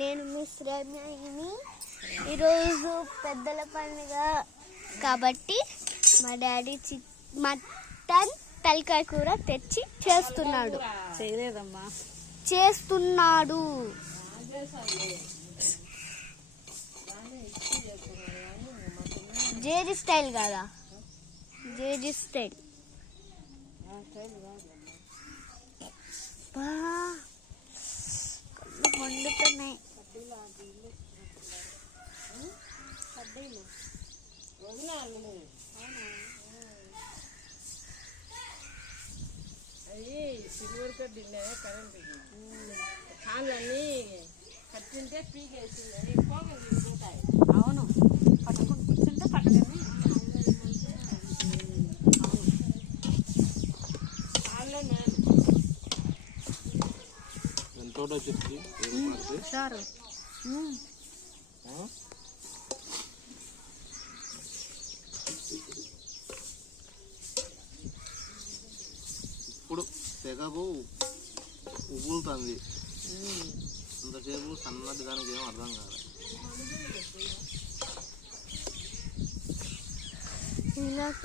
నేను మిస్ రమ్యని. ఈరోజు పెద్దల పండుగ కాబట్టి మా డాడీ మటన్ తలకాయ కూర తెచ్చి చేస్తున్నాడు. జేజీ స్టైల్ కదా, జేజీ స్టైల్. కళ్ళు మండుతున్నాయి. అవి సిల్వర్ కడ్డీలే కరెంట్ కాళ్ళన్నీ కట్టింటే పీకేసి పోతాయి. అవును, పట్టుకుని కూర్చుంటే పట్టదని కాళ్ళే మేలు. ఎంతో చెప్తుంది సారు. ఇప్పుడు తెగకు ఉగులుతుంది. అంతసేపు సన్నటి దానికి ఏం అర్థం కాదు. ఇలాగ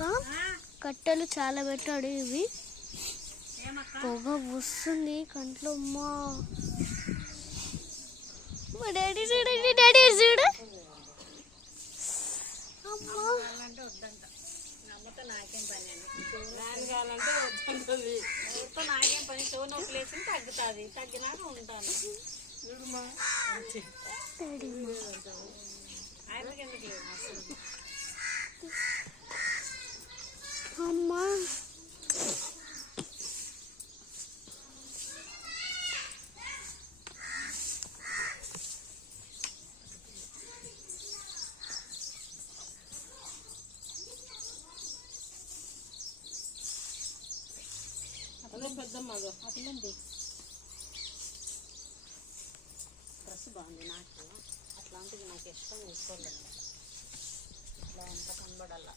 కట్టెలు చాలా పెట్టాడు. ఇవి పొగ వస్తుంది కంట్లో. మా డాడీ చూడండి, డాడీ చూడు. అమ్మా నాకేం పని కావాలంటే వద్దంటుంది. నాకేం పని చెవు నొప్పి లేచి తగ్గుతుంది. తగ్గినాక ఉంటాను. ఆయనకి ఎందుకు లేదు అమ్మా. పెద్దమ్మ అట్లండి. డ్రెస్ బాగుంది నాకు. అట్లాంటిది నాకు ఇష్టం వేసుకోలేదు. ఇట్లా ఎంత కనబడాలా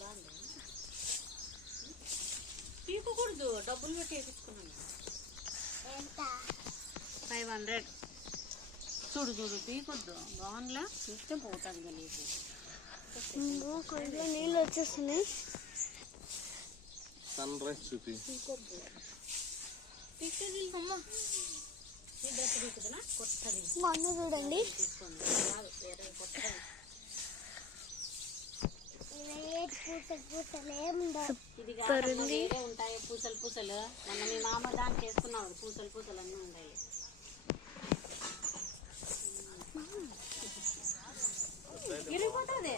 బాగుంది. పీకకూడదు, డబ్బులు పెట్టి వేయించుకున్నాను. 500. చూడు చూడు, పీకొద్దు. బాగుందిలా చూస్తే పోతుంది గలీజు. కొంచెం నీళ్ళు వచ్చేస్తున్నాయి. సన్ రైజ్ చూపి. మొన్న చూడండి ఉంటాయి పూసలు పూసలు. మొన్న మీ మామ దానికి వేసుకున్నాడు. పూసలు పూసలు అన్నీ ఉంటాయి. ఇరిగిపోతుంది.